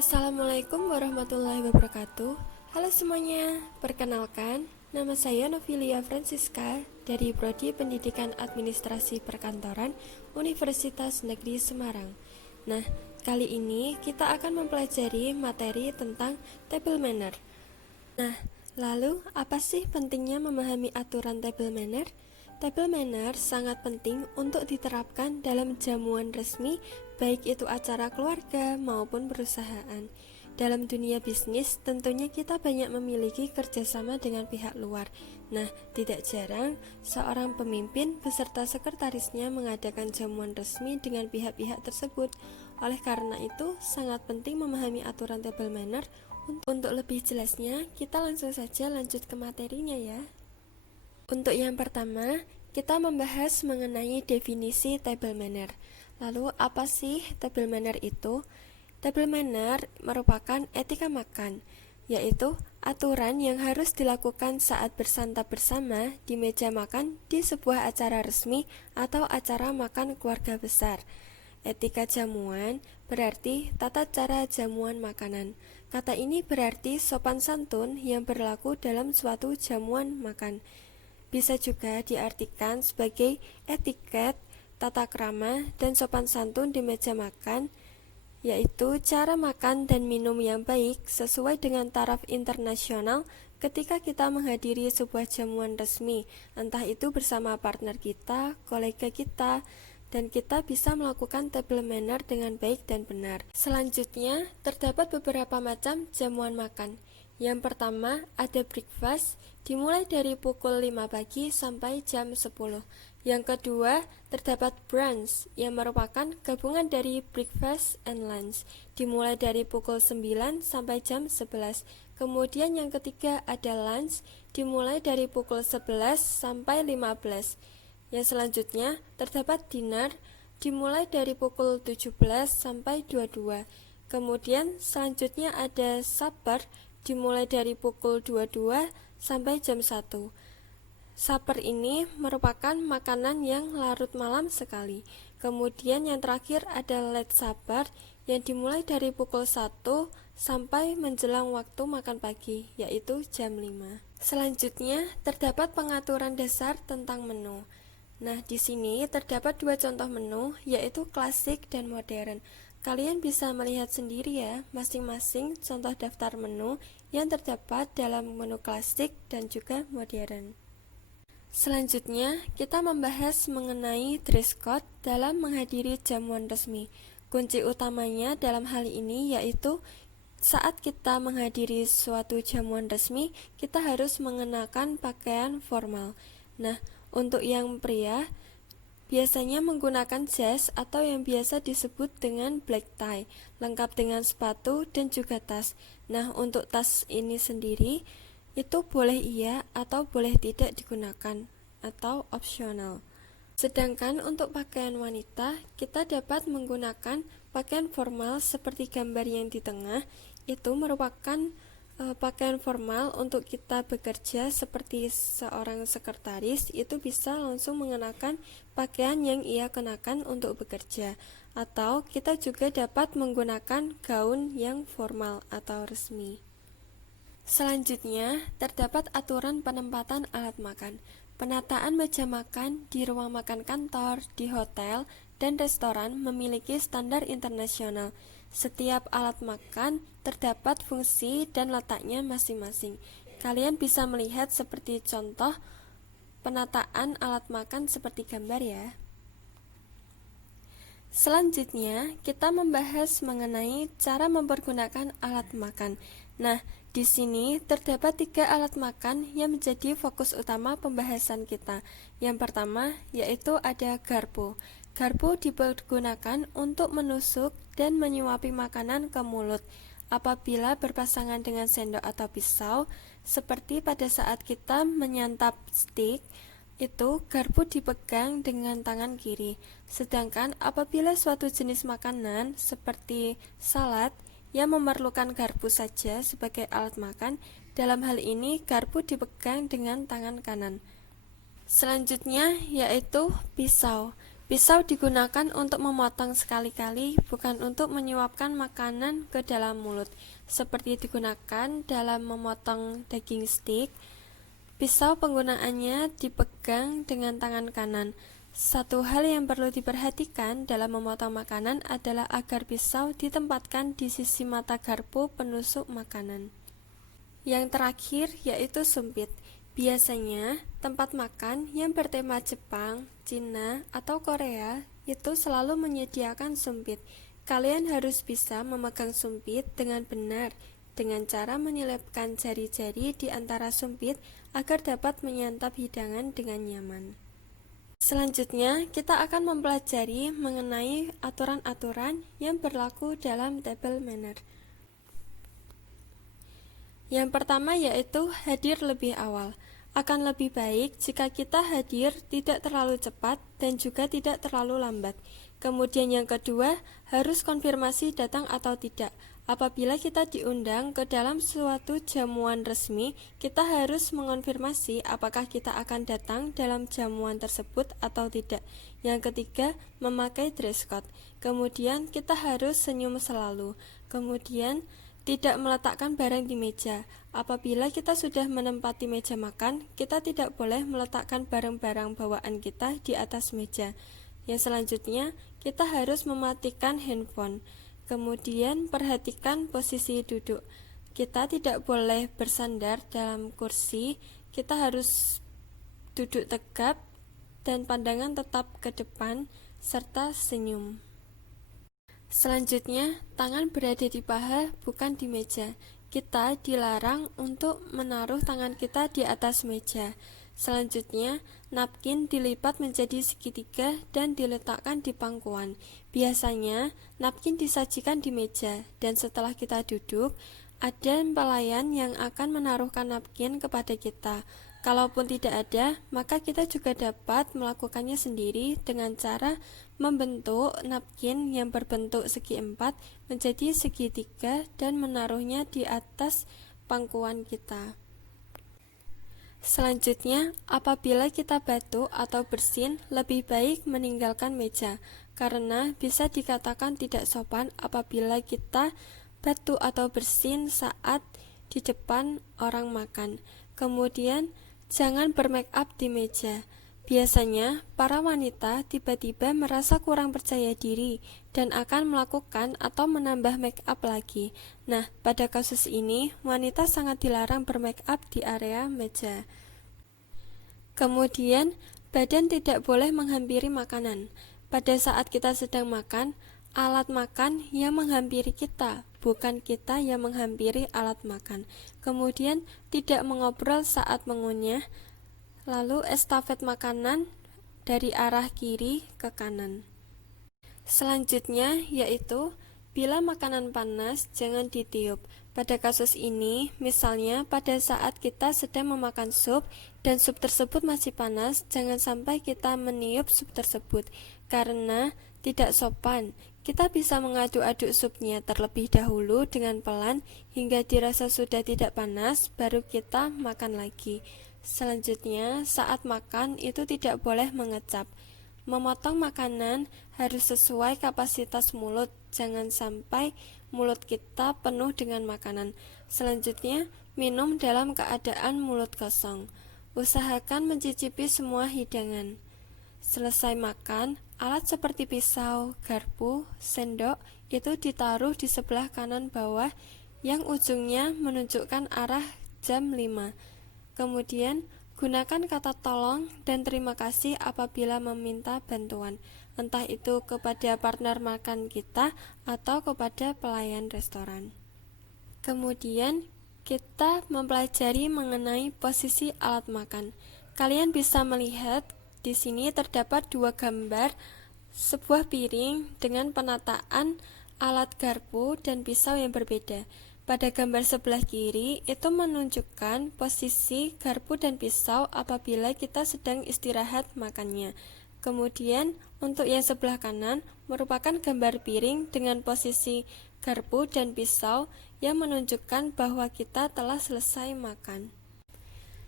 Assalamualaikum warahmatullahi wabarakatuh. Halo semuanya, perkenalkan, nama saya Novilia Francisca dari Prodi Pendidikan Administrasi Perkantoran Universitas Negeri Semarang. Nah, kali ini kita akan mempelajari materi tentang table manner. Nah, lalu apa sih pentingnya memahami aturan table manner? Table manner sangat penting untuk diterapkan dalam jamuan resmi, baik itu acara keluarga maupun perusahaan. Dalam dunia bisnis, tentunya kita banyak memiliki kerjasama dengan pihak luar. Nah, tidak jarang seorang pemimpin beserta sekretarisnya mengadakan jamuan resmi dengan pihak-pihak tersebut. Oleh karena itu, sangat penting memahami aturan table manner. Untuk lebih jelasnya, kita langsung saja lanjut ke materinya ya. Untuk yang pertama, kita membahas mengenai definisi table manner. Lalu, apa sih table manner itu? Table manner merupakan etika makan, yaitu aturan yang harus dilakukan saat bersantap bersama di meja makan di sebuah acara resmi atau acara makan keluarga besar. Etika jamuan berarti tata cara jamuan makanan. Kata ini berarti sopan santun yang berlaku dalam suatu jamuan makan. Bisa juga diartikan sebagai etiket, tata krama, dan sopan santun di meja makan, yaitu cara makan dan minum yang baik sesuai dengan taraf internasional ketika kita menghadiri sebuah jamuan resmi, entah itu bersama partner kita, kolega kita, dan kita bisa melakukan table manner dengan baik dan benar. Selanjutnya, terdapat beberapa macam jamuan makan. Yang pertama, ada breakfast, dimulai dari pukul 5 pagi sampai jam 10. Yang kedua, terdapat brunch, yang merupakan gabungan dari breakfast and lunch, dimulai dari pukul 9 sampai jam 11. Kemudian yang ketiga ada lunch, dimulai dari pukul 11 sampai 15. Yang selanjutnya, terdapat dinner, dimulai dari pukul 17 sampai 22. Kemudian selanjutnya ada supper, dimulai dari pukul 22 sampai jam 1. Supper ini merupakan makanan yang larut malam sekali. Kemudian yang terakhir ada late supper yang dimulai dari pukul 1 sampai menjelang waktu makan pagi, yaitu jam 5. Selanjutnya terdapat pengaturan dasar tentang menu. Nah, di sini terdapat dua contoh menu, yaitu klasik dan modern. Kalian bisa melihat sendiri ya, masing-masing contoh daftar menu yang terdapat dalam menu klasik dan juga modern. Selanjutnya, kita membahas mengenai dress code dalam menghadiri jamuan resmi. Kunci utamanya dalam hal ini yaitu saat kita menghadiri suatu jamuan resmi, kita harus mengenakan pakaian formal. Nah, untuk yang pria, biasanya menggunakan jas atau yang biasa disebut dengan black tie, lengkap dengan sepatu dan juga tas. Nah, untuk tas ini sendiri, itu boleh iya atau boleh tidak digunakan, atau opsional. Sedangkan untuk pakaian wanita, kita dapat menggunakan pakaian formal seperti gambar yang di tengah, itu merupakan pakaian formal untuk kita bekerja seperti seorang sekretaris, itu bisa langsung mengenakan pakaian yang ia kenakan untuk bekerja, atau kita juga dapat menggunakan gaun yang formal atau resmi. Selanjutnya, terdapat aturan penempatan alat makan. Penataan meja makan di ruang makan kantor, di hotel, dan restoran memiliki standar internasional. Setiap alat makan terdapat fungsi dan letaknya masing-masing. Kalian bisa melihat seperti contoh penataan alat makan seperti gambar ya. Selanjutnya, kita membahas mengenai cara mempergunakan alat makan. Nah, di sini terdapat 3 alat makan yang menjadi fokus utama pembahasan kita. Yang pertama, yaitu ada garpu. Garpu dipergunakan untuk menusuk dan menyuapi makanan ke mulut. Apabila berpasangan dengan sendok atau pisau, seperti pada saat kita menyantap steak, itu garpu dipegang dengan tangan kiri. Sedangkan apabila suatu jenis makanan seperti salad yang memerlukan garpu saja sebagai alat makan, dalam hal ini garpu dipegang dengan tangan kanan. Selanjutnya yaitu pisau. Pisau digunakan untuk memotong sekali-kali, bukan untuk menyuapkan makanan ke dalam mulut, seperti digunakan dalam memotong daging steak. Pisau penggunaannya dipegang dengan tangan kanan. Satu hal yang perlu diperhatikan dalam memotong makanan adalah agar pisau ditempatkan di sisi mata garpu penusuk makanan. Yang terakhir yaitu sumpit. Biasanya, tempat makan yang bertema Jepang, Cina, atau Korea itu selalu menyediakan sumpit. Kalian harus bisa memegang sumpit dengan benar, dengan cara menyelipkan jari-jari di antara sumpit agar dapat menyantap hidangan dengan nyaman. Selanjutnya, kita akan mempelajari mengenai aturan-aturan yang berlaku dalam table manner. Yang pertama yaitu hadir lebih awal. Akan lebih baik jika kita hadir tidak terlalu cepat dan juga tidak terlalu lambat. Kemudian yang kedua, harus konfirmasi datang atau tidak. Apabila kita diundang ke dalam suatu jamuan resmi, kita harus mengonfirmasi apakah kita akan datang dalam jamuan tersebut atau tidak. Yang ketiga, memakai dress code. Kemudian kita harus senyum selalu. Kemudian tidak meletakkan barang di meja. Apabila kita sudah menempati meja makan, kita tidak boleh meletakkan barang-barang bawaan kita di atas meja. Yang selanjutnya, kita harus mematikan handphone. Kemudian perhatikan posisi duduk. Kita tidak boleh bersandar dalam kursi, kita harus duduk tegap dan pandangan tetap ke depan serta senyum. Selanjutnya, tangan berada di paha bukan di meja. Kita dilarang untuk menaruh tangan kita di atas meja. Selanjutnya, napkin dilipat menjadi segitiga dan diletakkan di pangkuan. Biasanya, napkin disajikan di meja, dan setelah kita duduk, ada pelayan yang akan menaruhkan napkin kepada kita. Kalaupun tidak ada, maka kita juga dapat melakukannya sendiri dengan cara membentuk napkin yang berbentuk segi empat menjadi segitiga dan menaruhnya di atas pangkuan kita. Selanjutnya, apabila kita batuk atau bersin, lebih baik meninggalkan meja, karena bisa dikatakan tidak sopan apabila kita batuk atau bersin saat di depan orang makan. Kemudian, jangan bermake up di meja. Biasanya, para wanita tiba-tiba merasa kurang percaya diri dan akan melakukan atau menambah make up lagi. Nah, pada kasus ini, wanita sangat dilarang bermake up di area meja. Kemudian, badan tidak boleh menghampiri makanan. Pada saat kita sedang makan, alat makan yang menghampiri kita, bukan kita yang menghampiri alat makan. Kemudian, tidak mengobrol saat mengunyah. Lalu estafet makanan dari arah kiri ke kanan. Selanjutnya yaitu bila makanan panas jangan ditiup. Pada kasus ini, misalnya pada saat kita sedang memakan sup dan sup tersebut masih panas, jangan sampai kita meniup sup tersebut karena tidak sopan. Kita bisa mengaduk-aduk supnya terlebih dahulu dengan pelan hingga dirasa sudah tidak panas, baru kita makan lagi. Selanjutnya, saat makan itu tidak boleh mengecap. Memotong makanan harus sesuai kapasitas mulut, jangan sampai mulut kita penuh dengan makanan. Selanjutnya, minum dalam keadaan mulut kosong. Usahakan mencicipi semua hidangan. Selesai makan, alat seperti pisau, garpu, sendok itu ditaruh di sebelah kanan bawah yang ujungnya menunjukkan arah jam 5. Kemudian, gunakan kata tolong dan terima kasih apabila meminta bantuan, entah itu kepada partner makan kita atau kepada pelayan restoran. Kemudian, kita mempelajari mengenai posisi alat makan. Kalian bisa melihat di sini terdapat dua gambar, sebuah piring dengan penataan alat garpu dan pisau yang berbeda. Pada gambar sebelah kiri itu menunjukkan posisi garpu dan pisau apabila kita sedang istirahat makannya. Kemudian untuk yang sebelah kanan merupakan gambar piring dengan posisi garpu dan pisau yang menunjukkan bahwa kita telah selesai makan.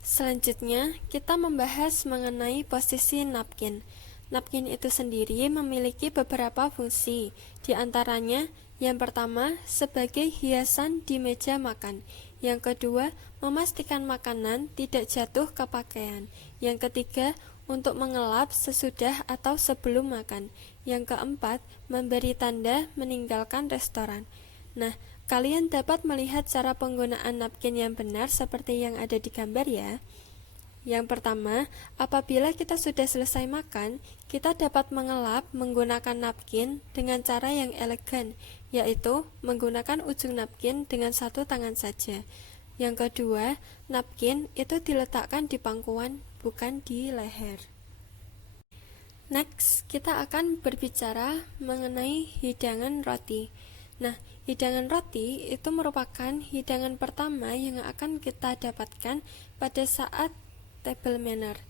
Selanjutnya kita membahas mengenai posisi napkin. napkin itu sendiri memiliki beberapa fungsi. Di antaranya, yang pertama, sebagai hiasan di meja makan. Yang kedua, memastikan makanan tidak jatuh ke pakaian. Yang ketiga, untuk mengelap sesudah atau sebelum makan. Yang keempat, memberi tanda meninggalkan restoran. Nah, kalian dapat melihat cara penggunaan napkin yang benar seperti yang ada di gambar ya. Yang pertama, apabila kita sudah selesai makan, kita dapat mengelap menggunakan napkin dengan cara yang elegan, yaitu menggunakan ujung napkin dengan satu tangan saja. Yang kedua, napkin itu diletakkan di pangkuan, bukan di leher. Next, kita akan berbicara mengenai hidangan roti. Nah, hidangan roti itu merupakan hidangan pertama yang akan kita dapatkan pada saat table manner.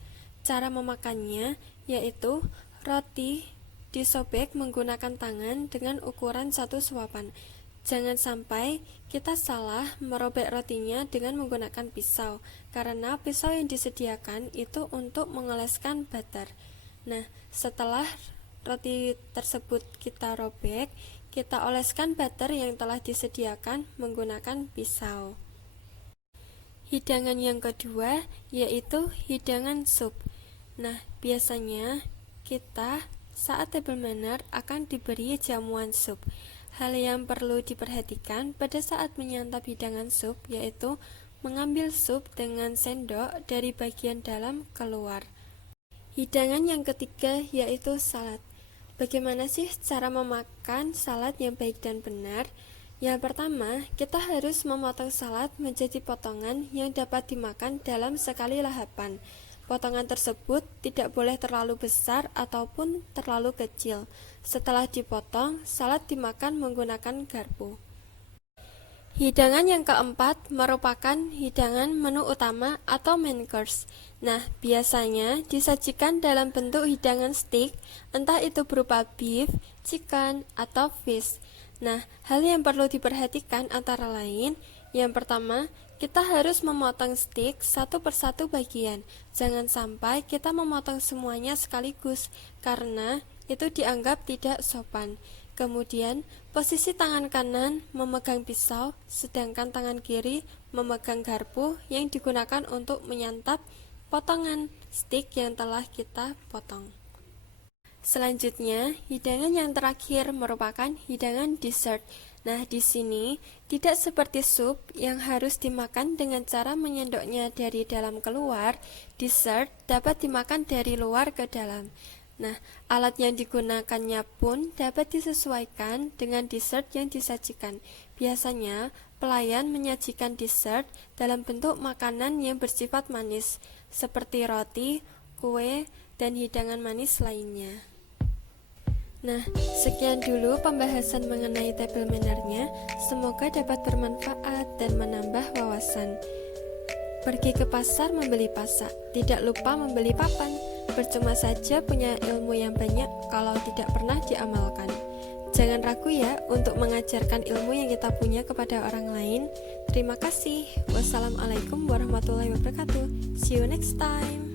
Cara memakannya yaitu roti disobek menggunakan tangan dengan ukuran 1 suapan. Jangan sampai kita salah merobek rotinya dengan menggunakan pisau, karena pisau yang disediakan itu untuk mengoleskan butter. Nah, setelah roti tersebut kita robek, kita oleskan butter yang telah disediakan menggunakan pisau. Hidangan yang kedua yaitu hidangan sup. Nah, biasanya kita saat table manner akan diberi jamuan sup. Hal yang perlu diperhatikan pada saat menyantap hidangan sup yaitu mengambil sup dengan sendok dari bagian dalam keluar. Hidangan yang ketiga yaitu salad. Bagaimana sih cara memakan salad yang baik dan benar? Yang pertama, kita harus memotong salad menjadi potongan yang dapat dimakan dalam sekali lahapan. Potongan tersebut tidak boleh terlalu besar ataupun terlalu kecil. Setelah dipotong, salad dimakan menggunakan garpu. Hidangan yang keempat merupakan hidangan menu utama atau main course. Nah, biasanya disajikan dalam bentuk hidangan steak, entah itu berupa beef, chicken, atau fish. Nah, hal yang perlu diperhatikan antara lain, yang pertama, kita harus memotong steak satu persatu bagian. Jangan sampai kita memotong semuanya sekaligus, karena itu dianggap tidak sopan. Kemudian, posisi tangan kanan memegang pisau, sedangkan tangan kiri memegang garpu yang digunakan untuk menyantap potongan steak yang telah kita potong. Selanjutnya, hidangan yang terakhir merupakan hidangan dessert. Nah, di sini tidak seperti sup yang harus dimakan dengan cara menyendoknya dari dalam keluar, dessert dapat dimakan dari luar ke dalam. Nah, alat yang digunakannya pun dapat disesuaikan dengan dessert yang disajikan. Biasanya, pelayan menyajikan dessert dalam bentuk makanan yang bersifat manis, seperti roti, kue, dan hidangan manis lainnya. Nah, sekian dulu pembahasan mengenai table manner-nya. Semoga dapat bermanfaat dan menambah wawasan. Pergi ke pasar membeli pasak, tidak lupa membeli papan. Percuma saja punya ilmu yang banyak kalau tidak pernah diamalkan. Jangan ragu ya untuk mengajarkan ilmu yang kita punya kepada orang lain. Terima kasih. Wassalamualaikum warahmatullahi wabarakatuh. See you next time.